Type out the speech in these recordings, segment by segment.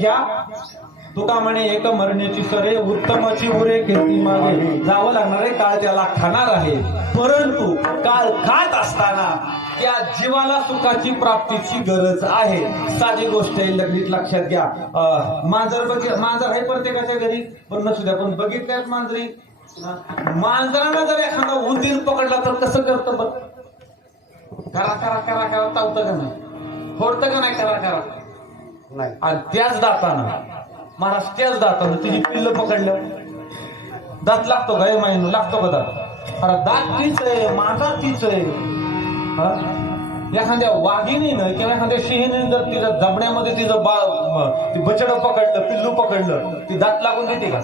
घ्या. तुका म्हणे एक मरण्याची सरे उत्तमाची उरे कीर्ती मागे. जावं लागणार आहे, काळ त्याला खाणार आहे. परंतु काळ खात असताना त्या जीवाला सुखाची प्राप्तीची गरज आहे. साधी गोष्ट आहे, लगेच लक्षात घ्या. मांजर आहे प्रत्येकाच्या घरी, पण नसू द्या, पण बघितल्यात मांजरी. मांजरानं जर एखादा उंदीर पकडला तर कसं करतं बघ. करा करा करा करा तावतं का नाही, फोडतं का नाही, करा करा नाही. आणि त्याच दातानं महाराज, त्याच दातानं तिची पिल्ल पकडलं, दात लागतो का? महिनो लागतो का दात? अरे दात तीच आहे, माझा तीच आहे. एखाद्या वाघिणीनं किंवा एखाद्या सिंहीनं जर तिच्या जबड्यामध्ये तिचं बाळ बछडं पकडलं, पिल्लू पकडलं, ती दात लागून देते का?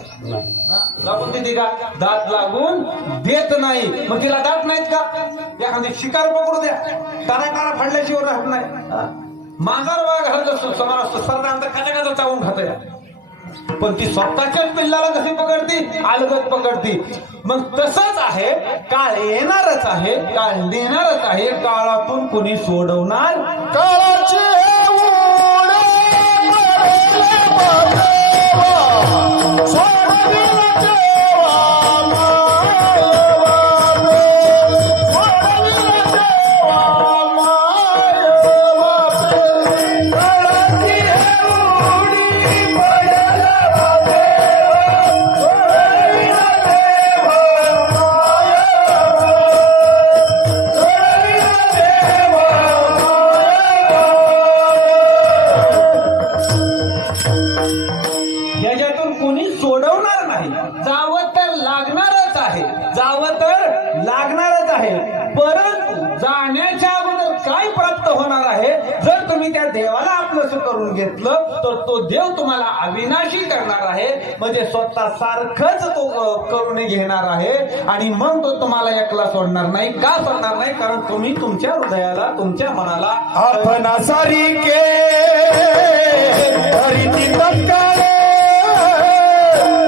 लागून देते का? दात लागून देत नाही. मग तिला दात नाहीत का? एखादी शिकार पकडू द्या, तारा फाडल्याशिवाय राहत नाही. मांजर वाघ हरत समान असतो, सरदार काचा चावून खातोय, पण ती स्वतःच्याच पिल्लाला कशी पकडती? अलगद पकडती. मग तसंच आहे, काळ येणारच आहे, काळ देणारच आहे. काळातून कुणी सोडवणार? काळाची ह्याच्यातून कोणी सोडवणार नाही. जावं तर लागणारच आहे, जावं तर लागणारच आहे. परंतु जाण्याच्या अगोदर काय प्राप्त होणार आहे? जर तुम्ही त्या देवाला आपलंसं करून घेतलं तर तो देव तुम्हाला अविनाशी करणार आहे. म्हणजे स्वतः सारखंच तो करून घेणार आहे. आणि मग तो तुम्हाला एकला सोडणार नाही. का सोडणार नाही? कारण तुम्ही तुमच्या हृदयाला, तुमच्या मनाला आपण सारी के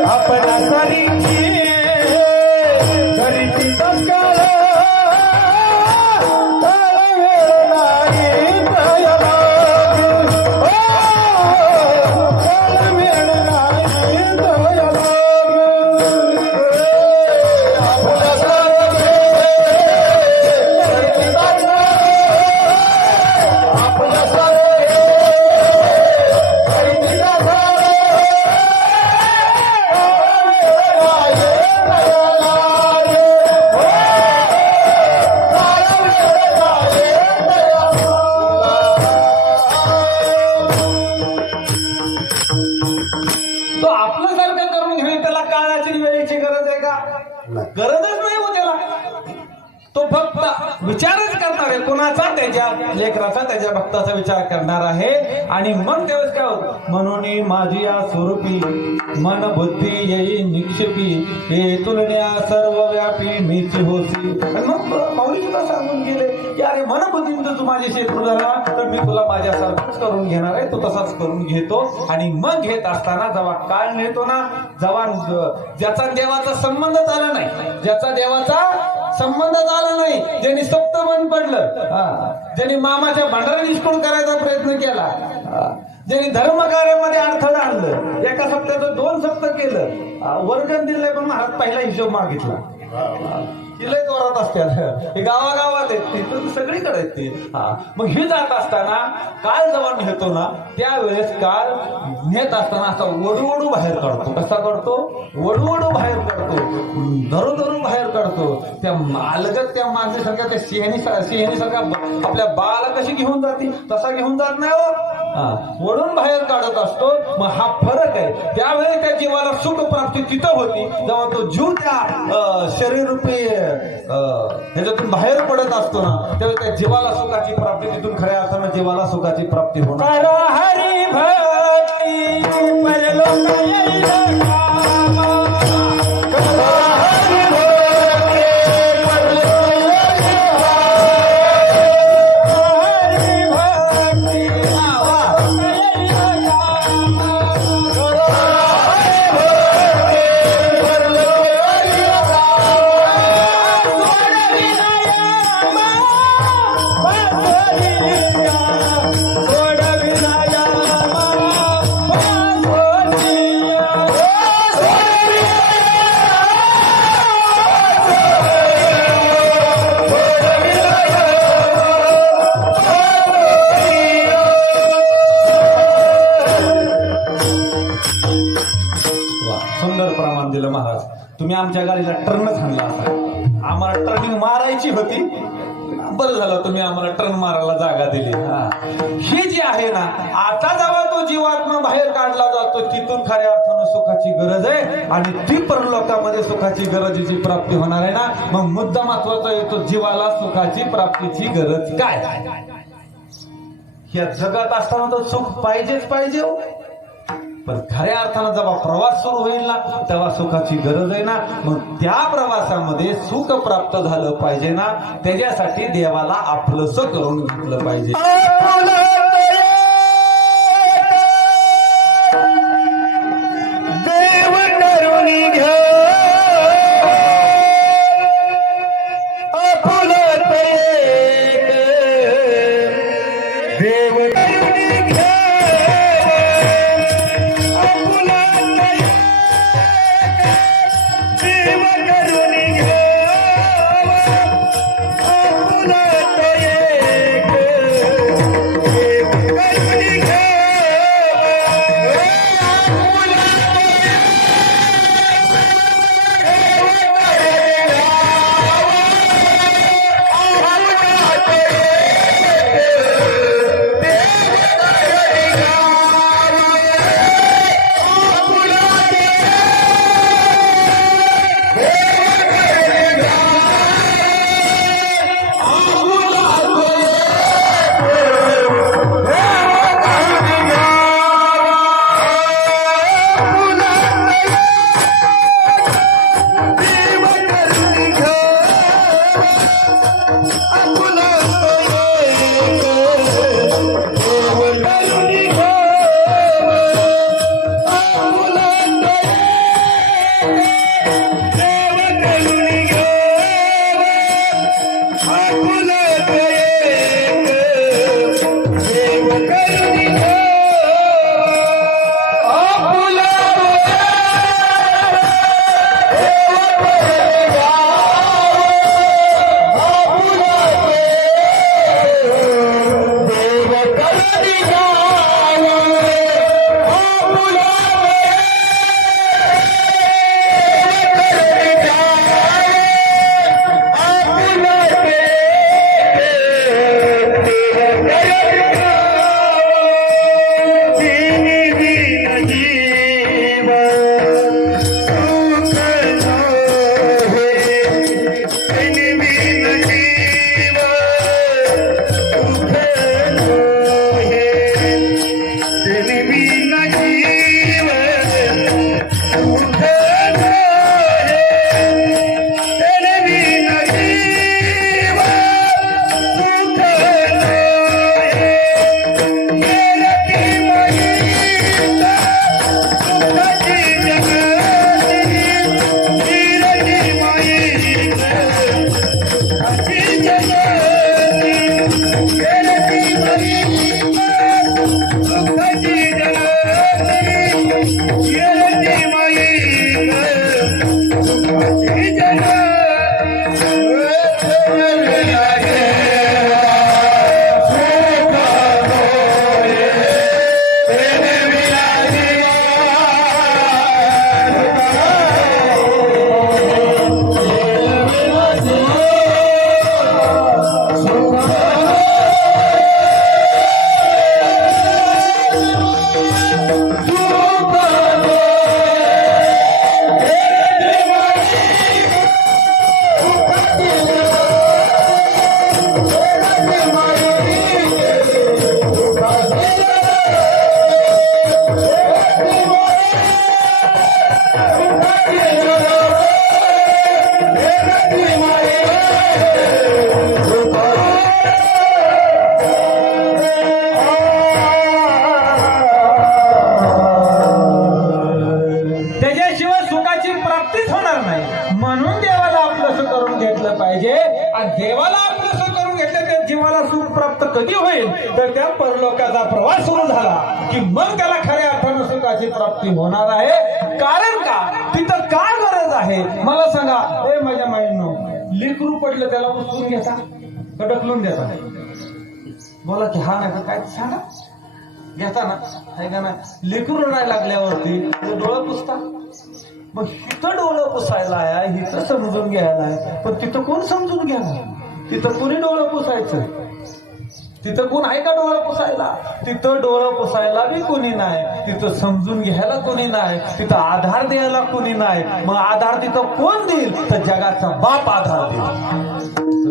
आपण सारी घरी तत्काळ गरजच नाही हो त्याला. तो फक्त विचारच करणार आहे, कोणाचा? त्याच्या लेकराचा, त्याच्या भक्ताचा विचार करणार आहे. आणि मग त्यावेळेस काय होत? म्हणून माझी या स्वरूपी मन बुद्धी येई निक्षेपी, हे तुलण्या सर्वव्यापी मीच होती. मग माऊली सुद्धा सांगून गेले की अरे मन बुद्धींचा तू माझी शत्रू झाला तर मी तुला माझ्यासारखंच करून घेणार आहे. तो तसाच करून घेतो. आणि मग घेत असताना जेव्हा काळ नेतो ना, जेव्हा ज्याचा देवाचा संबंध झाला नाही, ज्याचा देवाचा संबंध झाला नाही, ज्यांनी सप्त मन पडलं, ज्यांनी मामाच्या भांडारा निष्फळ करायचा प्रयत्न केला, ज्यांनी धर्म कार्यामध्ये अडथळा आणलं, एका सप्त्याचं 2 सप्त केलं, वर्गण दिलंय पण महाराज पहिला हिशोब मागितला. तिला जोरात असतात हे गावागावात आहेत, तिथं सगळीकडे आहेत ते. मग हे जात असताना काळ जेव्हा नेतो ना, त्यावेळेस काळ नेत असताना असा वडू बाहेर काढतो. कसा काढतो? वडू बाहेर काढतो, धरू बाहेर काढतो. त्या अलगत त्या माणसासारख्या, त्या सिंहासारख्या आपल्या बाळाला कशी घेऊन जाते तसा घेऊन जात नाही हो, वडून बाहेर काढत असतो. मग हा फरक आहे. त्यावेळेस त्या जीवाला सुख प्राप्ती तिथं होती जेव्हा तो जीव त्या शरीर रूपी ह्याच्यातून बाहेर पडत असतो ना, त्यावेळेस त्या जीवाला सुखाची प्राप्ती, तिथून खऱ्या अर्थानं जीवाला सुखाची प्राप्ती होणार. हरी भक्ती परलोक सुंदर प्रमाण दिलं महाराज. तुम्ही आमच्या गाडीला टर्नच आणला असता. आम्हाला टर्निंग मारायची होती, बरं झालं तुम्ही आम्हाला टर्न मारायला जागा दिली. ही जी आहे ना, आता जेव्हा तो जीवात्मा बाहेर काढला जातो तिथून खऱ्या अर्थानं सुखाची गरज आहे आणि ती परलोकामध्ये सुखाची गरजेची प्राप्ती होणार आहे ना. मग मुद्दा महत्वाचा येतो, जीवाला सुखाची प्राप्तीची गरज काय. या जगात असताना तर सुख पाहिजेच पाहिजे हो. पण खऱ्या अर्थानं जेव्हा प्रवास सुरू होईल ना तेव्हा सुखाची गरज आहे ना. मग त्या प्रवासामध्ये सुख प्राप्त झालं पाहिजे ना, त्याच्यासाठी देवाला आपलंसं करून घेतलं पाहिजे. देव करुणी घ्या आपुलत एक. देव करुणी घ्या आपुलत एक. देव करुणी घ्या आपुलत एक. देव करुणी घ्या कधी होईल तर त्या परलोकाचा प्रवास सुरू झाला की मग त्याला खऱ्या अर्थानं सुखाची प्राप्ती होणार आहे. कारण का तिथं काय गरज आहे मला सांगा. ए माझ्या माईंनो, लेकरू पडलं त्याला उचलून घ्यायचा का ढकलून द्यायचा? बोला की हा नाही काय सांगा. घेता ना आहे का ना? लेकरू नाही लागल्यावरती डोळं पुसता मग हिथं डोळं पुसायला आहे, हिथं समजून घ्यायला आहे, पण तिथं कोण समजून घ्यायला? तिथं कोणी डोळं पुसायचं? तिथं कोण आहे का डोळं पुसायला? तिथं डोळं पुसायला बी कोणी नाही, तिथं समजून घ्यायला कोणी नाही, तिथं आधार द्यायला कोणी नाही. मग आधार तिथं कोण देईल? तर जगाचा बाप आधार देईल.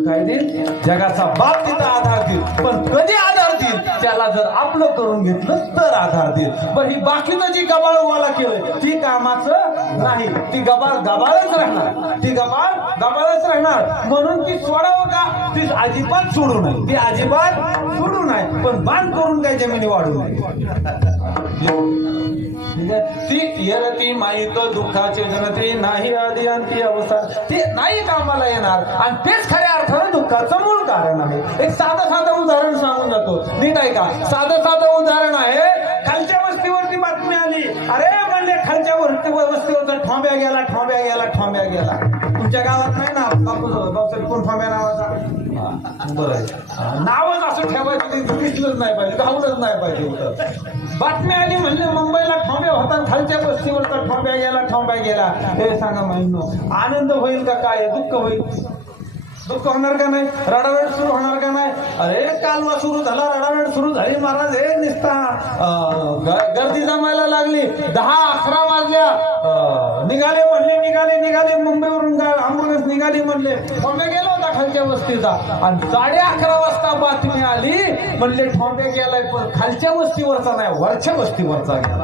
काय देईल? जगाचा बाप तिथं आधार देईल. पण कधी आधार देईल? त्याला जर आपलं करून घेतलं तर आधार देईल. पण ही बाकीचं जी गबाळ उभाला केलं ती कामाचं नाही, ती गबाळच राहणार, ती गबाळच राहणार. म्हणून ती सोडावं का? ती अजिबात सोडू नये, ती अजिबात सोडू नये, पण बांध करून काही जमिनी वाढू नये. ती येरती माईक दुःखाचे जनते नाही आधी आणखी अवस्था, ते नाही कामाला येणार आणि तेच खऱ्या अर्थानं दुःखाचं मूळ कारण आहे. एक साधं उदाहरण सांगून जातो, नीट आहे का? साधं उदाहरण आहे. खालच्या वस्तीवरती बातमी आली, अरे म्हणले खालच्या वस्तीवरचा ठोंब्या गेला. तुमच्या गावात नाही ना बापूसाहेब कोण ठोंब्या नावाचा? बरं आहे, नावच असं ठेवायचं ते दिसलंच नाही पाहिजे, गावलंच नाही पाहिजे. बातमी आली म्हणले मुंबईला ठोंब्या होता, खालच्या वस्तीवरचा ठोंब्या गेला. हे सांगा महिनो, आनंद होईल का काय? दुःख होईल? दुःख होणार का नाही? रडारड सुरू होणार का नाही? अरे कालवा सुरू झाला, रडारड सुरू झाली महाराज. हे निसता गर्दी जमायला लागली. 10-11 वाजल्या. निघाले मुंबईवरून आंबुलन्स निघाली म्हणले. ठोंब्या गेला होता खालच्या वस्तीचा आणि 11:30 वाजता बातमी आली म्हणले ठोंब्या गेलाय, पण खालच्या वस्तीवरचा नाही, वरच्या वस्तीवरचा गेला.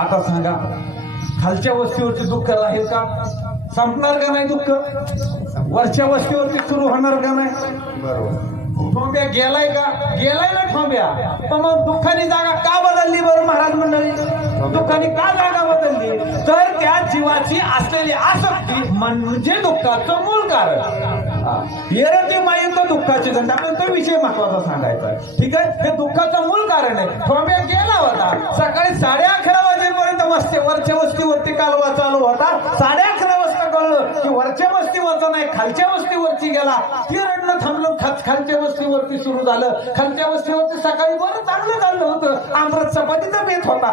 आता सांगा, खालच्या वस्तीवरती दुःख राहील का? संपणार का नाही दुःख? वरच्या वस्तीवरती सुरू होणार का नाही? बरोबर. ठोंब्या गेलाय ना ठोंब्या, पण मग दुःखाने जागा का बदलली बरं महाराज मंडळी? दुःखाने का जागा बदलली? तर त्या जीवाची असलेली आसक्ती म्हणजे दुःखाचं मूळ कारण. येरती माईक दुःखाची जनता, आपल्याला तो विषय महत्वाचा सांगायचा आहे. ठीक आहे, हे दुःखाचं मूळ कारण आहे. ठोंब्या गेला होता, सकाळी 11:30 वाजेपर्यंत वरच्या वस्तीवरती कालवा चालू होता. 11:30 वाजता कळलं की वरच्या वस्तीवरचा नाही, खालच्या वस्तीवरती गेला. ती रडणं थांबलं, खालच्या वस्तीवरती सुरू झालं. खालच्या वस्तीवरती सकाळी बरं चांगलं चाललं होतं, आमरस चपातीचा बेत होता,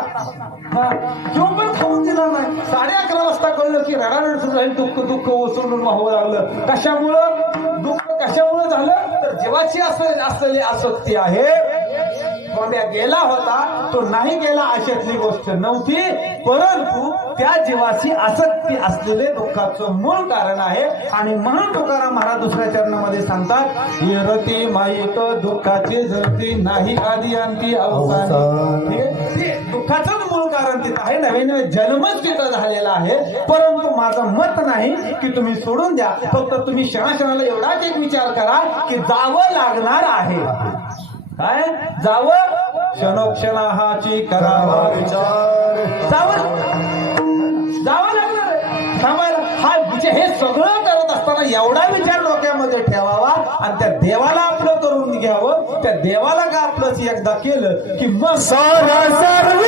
किंवा पण खाऊन दिला नाही. 11:30 वाजता कळलं की रडारड सुरू झाली, दुःख ओसरून वाहू लागलं. कशामुळं? दुःख कशामुळे झालं? तर जीवाची असलेली आसक्ती आहे. ठोंब्या गेला होता, तो नाही गेला अशातली गोष्ट नव्हती, परंतु त्या जीवाची आसक्ती असलेले दुःखाचं मूळ कारण आहे. आणि म्हणून तुकाराम महाराज दुसऱ्या चरणामध्ये सांगतात, येरती माईक दुःखाची जरती नाही आधी अंती अवसान. ते दुःखाचंच मूळ कारण तिथं आहे, नवे जन्मच तिथं झालेला आहे. परंतु माझं मत नाही की तुम्ही सोडून द्या, फक्त तुम्ही क्षणाक्षणाला एवढाच एक विचार करा की जावं लागणार आहे. काय जावं? क्षणोक्षणाची करावा विचार. जावं लागणार थांबायला. हा विचार, हे सगळं करत असताना एवढा विचार डोक्यामध्ये ठेवावा आणि त्या देवाला आपलं करून घ्यावं. त्या देवाला का आपलं एकदा केलं की मग सारा विचार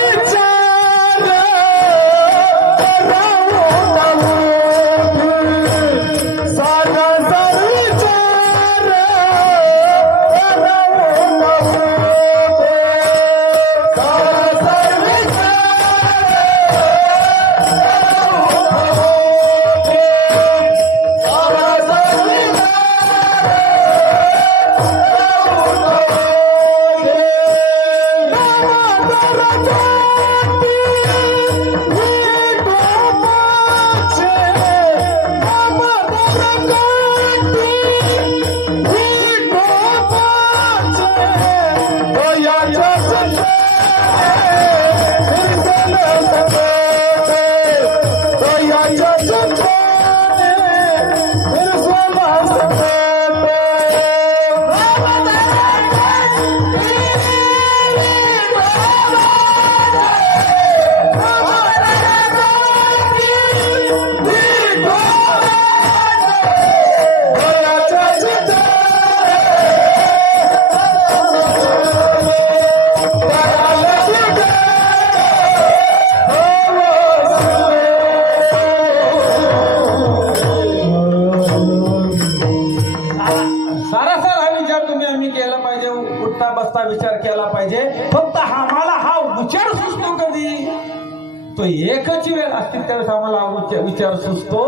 तो एकच वेळ असतील त्यावेळेस आम्हाला विचार सुचतो,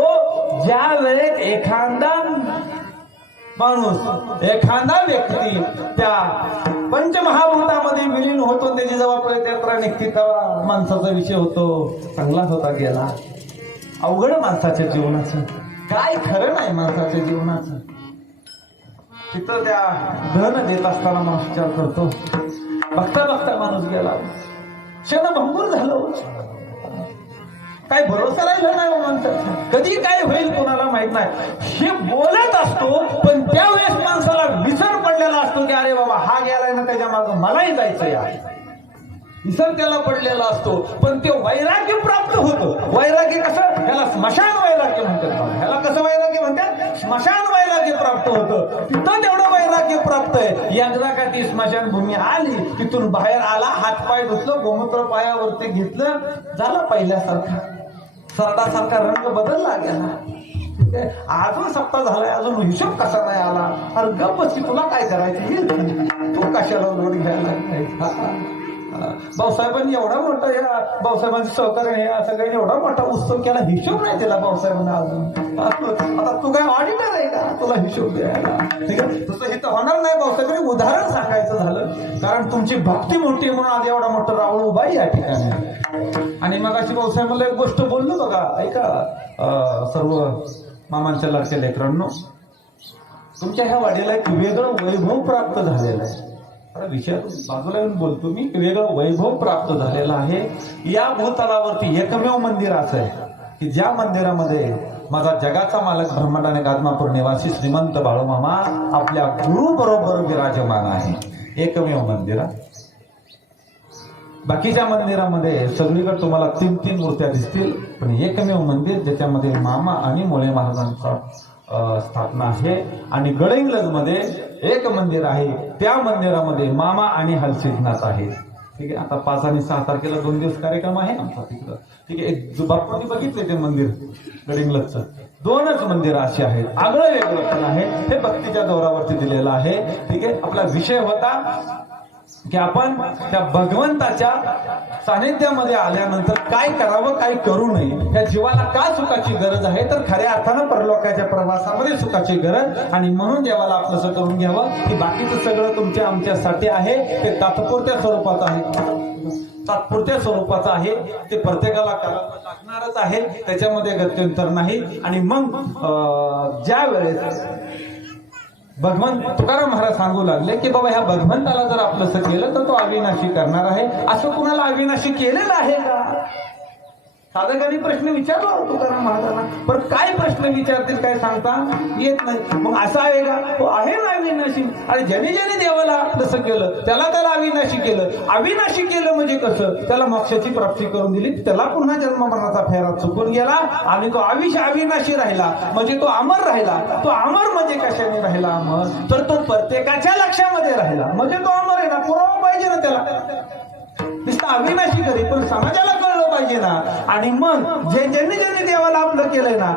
ज्या वेळेस एखादा माणूस, एखादा व्यक्ती त्या पंचमहाभूतामध्ये विलीन होतो, त्याची जेव्हा प्रयत्न निघते तेव्हा माणसाचा विषय होतो, चांगलाच होता गेला. अवघड माणसाच्या जीवनाचं, काय खरं नाही माणसाच्या जीवनाचं. तिथं त्या धन देत असताना माणूस विचार करतो, बघता बघता माणूस गेला, क्षणभंगूर झालो, काय भरोसा राहिला नाही माणसाचा, कधी काय होईल कोणाला माहित नाही. हे बोलत असतो, पण त्यावेळेस माणसाला विसर पडलेला असतो की अरे बाबा हा गेलाय ना, त्याच्या मागं मलाही जायचं या, विसर त्याला पडलेला असतो. पण ते वैराग्य प्राप्त होतं. वैराग्य कसं, ह्याला स्मशान वैराग्य म्हणतात. ह्याला कसं वैराग्य म्हणतात, स्मशान वैराग्य प्राप्त होतं. तिथं तेवढं वैराग्य प्राप्त आहे. एकदा का ती स्मशानभूमी आली, तिथून बाहेर आला, हातपाय धुतलं, गोमूत्र पायावरती घेतलं, झाला पहिल्यासारखा, सरदासारखा रंग बदलला गेला. अजून सप्ताह झालाय, अजून हिशोब कसा नाही आला. अरे गप्प बस, तुला काय करायचं, तू कशाला लोट घ्यायला. भाऊसाहेबांनी एवढा मोठा, या भाऊसाहेबांचे सहकार्य या सगळ्यांनी एवढा मोठा उत्सव केला, हिशोब नाही त्याला भाऊसाहेबांना अजून. आता तू काय ऑडिटर आहे का, तुला हिशोब द्यायला? ठीक आहे, तसं हे तर होणार नाही. भाऊसाहेबांनी उदाहरण सांगायचं झालं, कारण तुमची भक्ती मोठी म्हणून आज एवढा मोठा रावळ उभा आहे या ठिकाणी. आणि मग अशी भाऊसाहेब मला एक गोष्ट बोललो बघा, ऐका सर्व मामांच्या लाडक्या लेकरांनो, तुमच्या ह्या वाडीला एक वेगळं वैभव प्राप्त झालेलं आहे. विषय बाजूला येऊन बोलतो मी, वेगळं वैभव प्राप्त झालेलं आहे. या भूतलावरती एकमेव मंदिर असं आहे की ज्या मंदिरामध्ये माझा जगाचा मालक ब्रह्मांडाने गादमापूर निवासी श्रीमंत बाळूमामा आपल्या गुरु बरोबर विराजमान आहे. एकमेव मंदिर. बाकीच्या मंदिरामध्ये सगळीकडे तुम्हाला 3-3 मूर्त्या दिसतील, पण एकमेव मंदिर ज्याच्यामध्ये मामा आणि मुळे महाराजांचा स्थापना आहे. आणि गडहिंग्लज मध्ये एक मंदिर आहे, त्या मंदिरामध्ये मामा आणि हलसिद्धनाथ आहे. ठीक आहे, आता 5 आणि 6 तारखेला 2 दिवस कार्यक्रम आहे आमचा तिकडं. ठीक आहे, बापूंनी बघितले ते मंदिर गडहिंग्लजचं. 2च मंदिरं अशी आहेत, आगळं वेगळं पण आहे. हे भक्तीच्या दौरावरती दिलेलं आहे. ठीक आहे, आपला विषय होता की आपण त्या भगवंताच्या सानिध्यामध्ये आल्यानंतर काय करावं, काय करू नये. त्या जीवाला का सुखाची गरज आहे, तर खऱ्या अर्थानं परलोकाच्या प्रवासामध्ये सुखाची गरज. आणि म्हणून देवाला आपलंसं करून घ्यावं की बाकीचं सगळं तुमच्या आमच्यासाठी आहे, ते तात्पुरत्या स्वरूपात आहे, तात्पुरत्या स्वरूपाचं आहे. ते प्रत्येकाला करावं लागणारच आहे, त्याच्यामध्ये गत्यंतर नाही. आणि मग ज्या वेळेस भगवंत तुकाराम महाराज सांगू लागले की बाबा ह्या भगवंताला जर आपलंसं केलं तर तो अविनाशी करणार आहे. असं कुणाला अविनाशी केलेलं आहे का? साधकांनी प्रश्न विचारला होता तुकाराम महाराजांना, पण काय प्रश्न विचारतील काय सांगता येत नाही. मग असं आहे का, तो आहे ना अविनाशी. आणि ज्याने ज्याने देवाला आपलंसं केलं त्याला अविनाशी केलं. अविनाशी केलं म्हणजे कसं, त्याला मोक्षाची प्राप्ती करून दिली, त्याला पुन्हा जन्म मरणाचा फेरा चुकून गेला आणि तो अविनाशी राहिला, म्हणजे तो अमर राहिला. तो अमर म्हणजे कशाने राहिला अमर, तर तो प्रत्येकाच्या लक्षामध्ये राहिला, म्हणजे तो अमर आहे ना. पुरावा पाहिजे ना त्याला, नुसतं अविनाशी करी पण समाजाला कळलं पाहिजे ना. आणि मग ज्यांनी देवाला आपलं केलंय ना,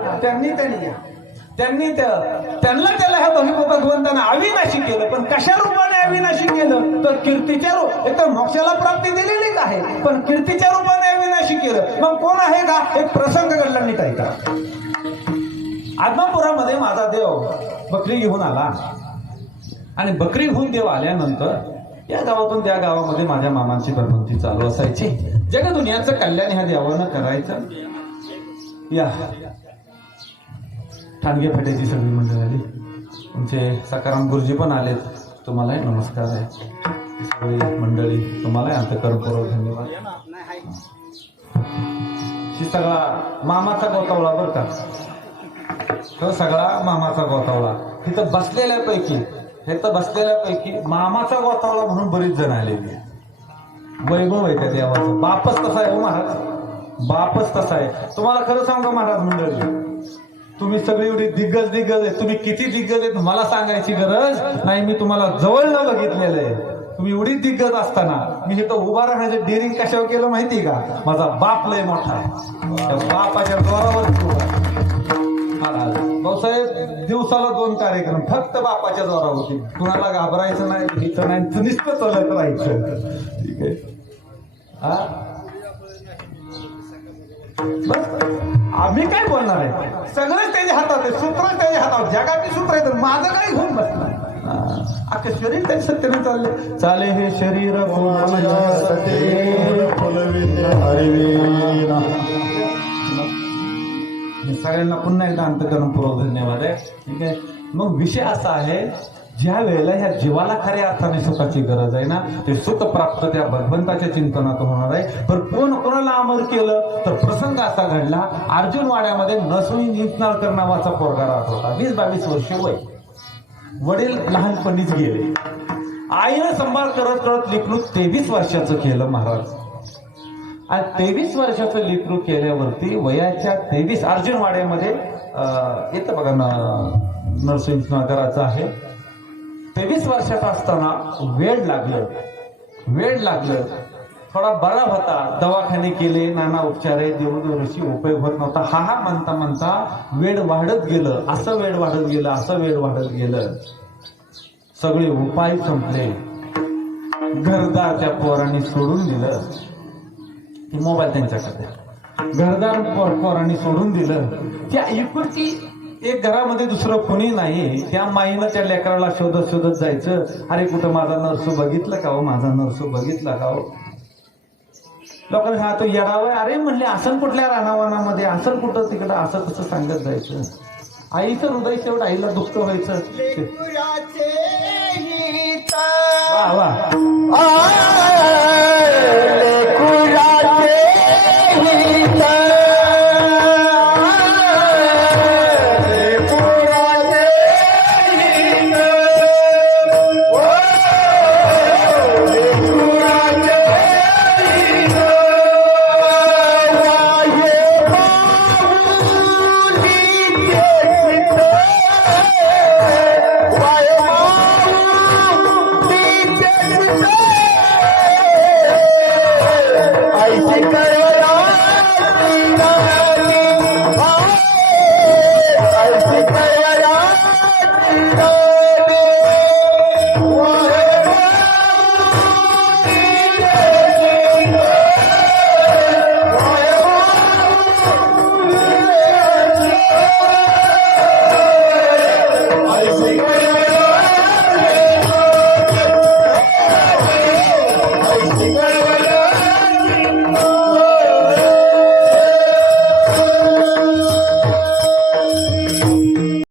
त्यांना त्याला ह्या भगवंतानं अविनाशी केलं. पण कशा रूपाने अविनाशी केलं, तर कीर्तीच्या रूप. एक तर मोक्षाला प्राप्ती दिलेलीच आहे, पण कीर्तीच्या रूपाने अविनाशी केलं. मग कोण आहे का, एक प्रसंग घडला नीट ऐका. आदमापुरामध्ये माझा देव बकरी घेऊन आला, आणि बकरी घेऊन देव आल्यानंतर या गावातून त्या गावामध्ये माझ्या मामांची भरभंती चालू असायची. जगदुनियाचं कल्याण ह्या देवानं करायचं. या ठाणगे फाट्याची सगळी मंडळी आली, तुमचे सकाराम गुरुजी पण आलेत, तुम्हालाही नमस्कार आहे. सगळी मंडळी तुम्हालाही अंतःकरणपूर्वक धन्यवाद. ही सगळा मामाचा गोतावळा बरं का, तो सगळा मामाचा गोतावळा. तिथं बसलेल्यापैकी मामाचा गोतावळा म्हणून बरीच जण आलेली. वैभव आहे त्या देवाचं. बापच तसा आहे हो महाराज, बापच तसा आहे. तुम्हाला खरं सांगू महाराज मंडळी, तुम्ही सगळी एवढी दिग्गज आहे. तुम्ही किती दिग्गज आहेत मला सांगायची गरज नाही, मी तुम्हाला जवळ न बघितलेलं आहे. तुम्ही एवढी दिग्गज असताना मी इथं उभा राहण्याचं डेअरिंग कशावर केलं माहिती का, माझा बाप लय मोठा आहे, त्या बापाच्या जोरावर महाराज. भाऊसाहेब दिवसाला 2 कार्यक्रम फक्त बापाच्या जोरावरती. कुणाला घाबरायचं नाही, इथं नाही, नुसतं चालत राहायचं. ठीक आहे. हा आम्ही काय बोलणार आहे? सगळंच त्याच्या हातात आहे, सूत्र त्याच्या हातात. जगाची सूत्र आहे, तर माझं काय घेऊन बसणार? अख्खं शरीर त्याच्या सत्तेने चालले. चाले हे शरीर सगळ्यांना पुन्हा एकदा अंतःकरणपूर्वक धन्यवाद आहे. ठीक आहे. मग विषय असा आहे, ज्या वेळेला ह्या जीवाला खऱ्या अर्थाने सुखाची गरज आहे ना, ते सुख प्राप्त त्या भगवंताच्या चिंतनात होणार आहे. पण कोण कोणाला अमर केलं तर प्रसंग असा घडला, अर्जुन वाड्यामध्ये नसुई निंचनाळकर नावाचा पोरगा राहत होता. 20-22 वर्ष वय. वडील लहानपणीच गेले. आईनं सांभाळ करत करत लेकरू 23 वर्षाचं केलं महाराज. आणि 23 वर्षाचं लेकरू केल्यावरती वयाच्या 23 अर्जुन वाड्यामध्ये येतं बघा नरसिंहनाथराचं आहे. 23 वर्षाचा असताना वेड लागलं. थोडा बरा होता, दवाखाने केले, नाना उपचारे देऊन ऋषी उपयोग होत नव्हता. हा म्हणता वेड वाढत गेलं. असं वेड वाढत गेलं. सगळे उपाय संपले. घरदार त्या पोरांनी सोडून दिलं. मोबाईल त्यांच्याकडे. घरदार पोरांनी सोडून दिलं. त्या एकुलती एक घरामध्ये दुसरं कोणी नाही. त्या माईनं त्या लेकराला शोधत जायचं. अरे कुठं माझा नरसू बघितला का हो? लोकांना हा तो येडावं. अरे म्हणले असं कुठल्या रानावानामध्ये, असं कुठं तिकडं, असं तसं सांगत जायचं. आईचं हृदय शेवट आईला दुःख व्हायचं. वा